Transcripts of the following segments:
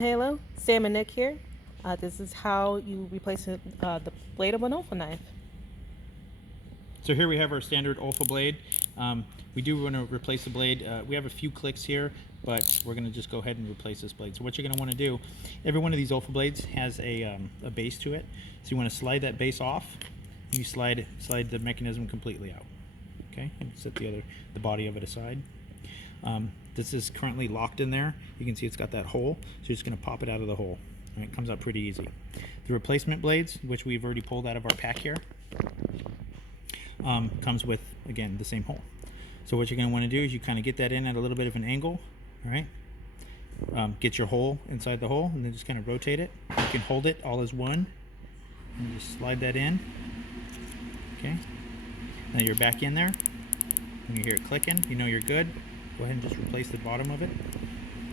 Hello, Sam and Nick here. This is how you replace the blade of an Olfa knife. So here we have our standard Olfa blade. We do want to replace the blade. We have a few clicks here, but we're going to just go ahead and replace this blade. So what you're going to want to do, every one of these Olfa blades has a base to it. So you want to slide that base off. You slide the mechanism completely out. Okay, and set the body of it aside. This is currently locked in there. You can see it's got that hole, so you're just going to pop it out of the hole. And it comes out pretty easy. The replacement blades, which we've already pulled out of our pack here, comes with, again, the same hole. So what you're going to want to do is you kind of get that in at a little bit of an angle, all right? Get your hole inside the hole, and then just kind of rotate it. You can hold it all as one, and just slide that in. Okay. Now you're back in there. When you hear it clicking, you know you're good. Go ahead and just replace the bottom of it.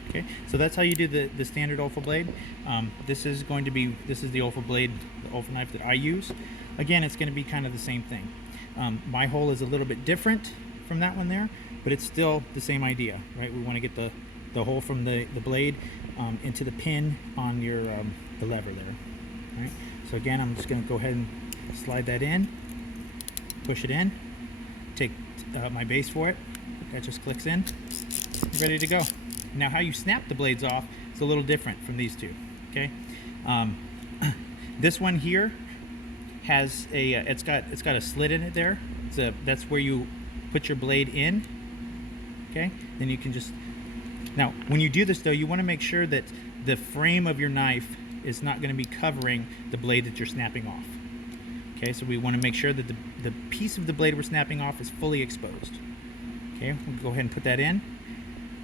Okay, so that's how you do the standard Olfa blade. This is the Olfa blade, the Olfa knife that I use. Again, it's going to be kind of the same thing. My hole is a little bit different from that one there, but it's still the same idea, right? We want to get the hole from the blade into the pin on your the lever there. All right. So again, I'm just going to go ahead and slide that in, push it in, take my base for it. That just clicks in. You're ready to go. Now, how you snap the blades off is a little different from these two. Okay, this one here has a it's got a slit in it there. That's where you put your blade in. Okay, then you can just now when you do this though, you want to make sure that the frame of your knife is not going to be covering the blade that you're snapping off. Okay, so we want to make sure that the piece of the blade we're snapping off is fully exposed. Okay, we'll go ahead and put that in.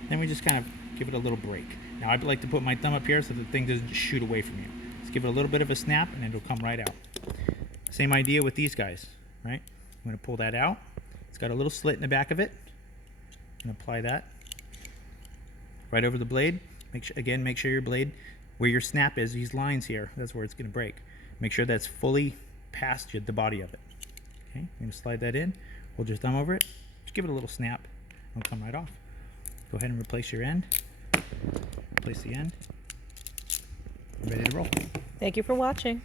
Then we just kind of give it a little break. Now I like to put my thumb up here so the thing doesn't just shoot away from you. Just give it a little bit of a snap and it'll come right out. Same idea with these guys, right? I'm going to pull that out. It's got a little slit in the back of it. I'm going to apply that right over the blade. Make sure your blade, where your snap is, these lines here, that's where it's going to break. Make sure that's fully past the body of it. Okay, I'm going to slide that in. Hold your thumb over it. Just give it a little snap. It'll come right off. Go ahead and replace your end. Replace the end. Ready to roll. Thank you for watching.